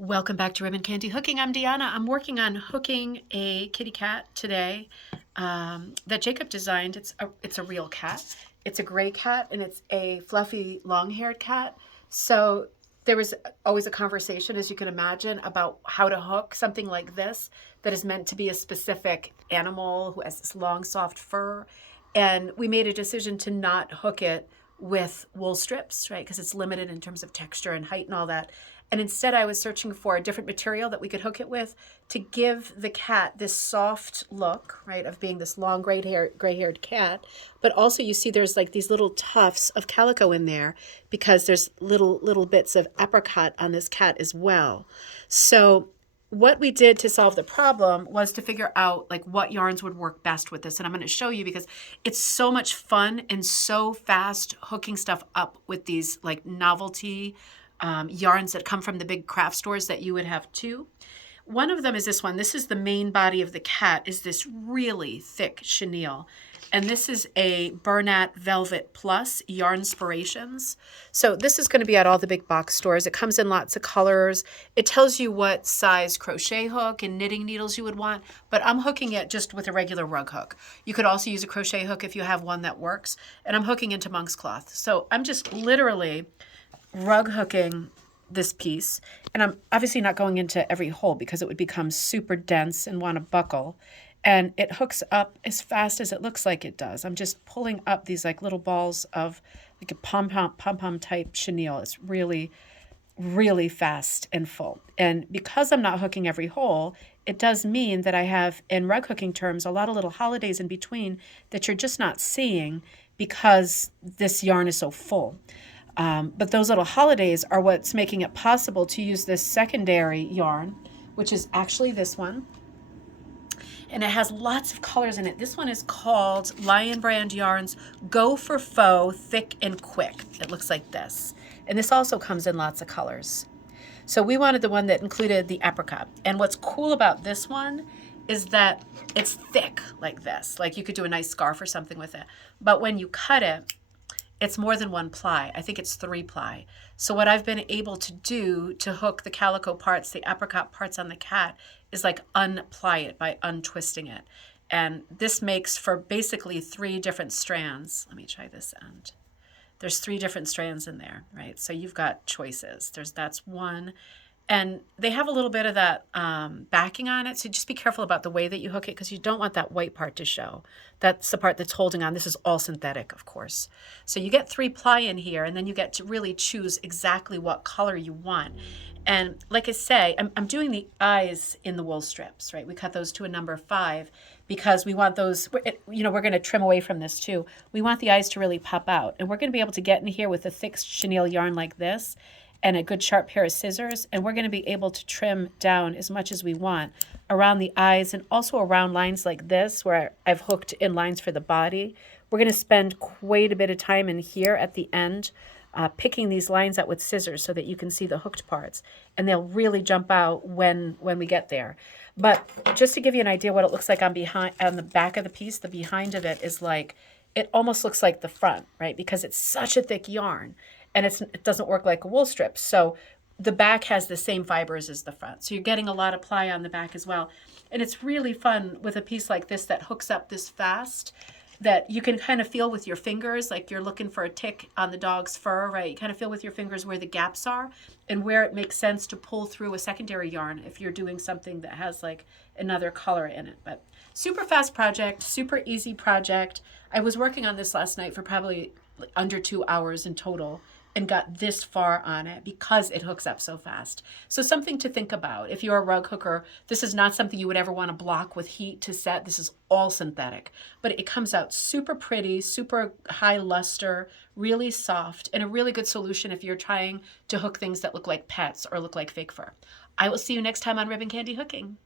Welcome back to Ribbon Candy Hooking. I'm Deanna. I'm working on hooking a kitty cat today that Jacob designed. It's a real cat. It's a gray cat and it's a fluffy long-haired cat. So there was always a conversation, as you can imagine, about how to hook something like this that is meant to be a specific animal who has this long, soft fur. And we made a decision to not hook it with wool strips, right? Because it's limited in terms of texture and height and all that. And instead, I was searching for a different material that we could hook it with to give the cat this soft look, right, of being this long gray-haired cat. But also, you see, there's like these little tufts of calico in there because there's little bits of apricot on this cat as well. So what we did to solve the problem was to figure out like what yarns would work best with this. And I'm going to show you because it's so much fun and so fast hooking stuff up with these like novelty yarns that come from the big craft stores that you would have too. One of them is this one. This is the main body of the cat, is this really thick chenille. And this is a Bernat Velvet Plus Yarnspirations. So this is going to be at all the big box stores. It comes in lots of colors. It tells you what size crochet hook and knitting needles you would want, but I'm hooking it just with a regular rug hook. You could also use a crochet hook if you have one that works, and I'm hooking into monk's cloth. So I'm just literally rug hooking this piece, and I'm obviously not going into every hole because it would become super dense and want to buckle, and it hooks up as fast as it looks like it does. I'm just pulling up these like little balls of like a pom-pom type chenille. It's really fast and full, and because I'm not hooking every hole, it does mean that I have, in rug hooking terms, a lot of little holidays in between that you're just not seeing because this yarn is so full. But those little holidays are what's making it possible to use this secondary yarn, which is actually this one. And it has lots of colors in it. This one is called Lion Brand Yarns Go for Faux Thick and Quick. It looks like this. And this also comes in lots of colors. So we wanted the one that included the apricot. And what's cool about this one is that it's thick like this. Like you could do a nice scarf or something with it. But when you cut it, it's more than one ply. I think it's 3 ply. So what I've been able to do to hook the calico parts, the apricot parts on the cat, is like unply it by untwisting it. And this makes for basically 3 different strands. Let me try this end. There's 3 different strands in there, right? So you've got choices. That's one. And they have a little bit of that backing on it, so just be careful about the way that you hook it because you don't want that white part to show. That's the part that's holding on. This is all synthetic, of course. So you get 3 ply in here, and then you get to really choose exactly what color you want. And like I say, I'm doing the eyes in the wool strips, right? We cut those to a number 5 because we want those, you know, we're going to trim away from this too. We want the eyes to really pop out. And we're going to be able to get in here with a thick chenille yarn like this and a good sharp pair of scissors, and we're going to be able to trim down as much as we want around the eyes and also around lines like this where I've hooked in lines for the body. We're going to spend quite a bit of time in here at the end picking these lines out with scissors so that you can see the hooked parts, and they'll really jump out when we get there. But just to give you an idea what it looks like on the back of the piece, the behind of it is like, it almost looks like the front, right? Because it's such a thick yarn. And it doesn't work like a wool strip. So the back has the same fibers as the front. So you're getting a lot of ply on the back as well. And it's really fun with a piece like this that hooks up this fast that you can kind of feel with your fingers, like you're looking for a tick on the dog's fur, right? You kind of feel with your fingers where the gaps are and where it makes sense to pull through a secondary yarn if you're doing something that has like another color in it. But super fast project, super easy project. I was working on this last night for probably under 2 hours in total and got this far on it because it hooks up so fast. So something to think about. If you're a rug hooker, this is not something you would ever want to block with heat to set. This is all synthetic, but it comes out super pretty, super high luster, really soft, and a really good solution if you're trying to hook things that look like pets or look like fake fur. I will see you next time on Ribbon Candy Hooking.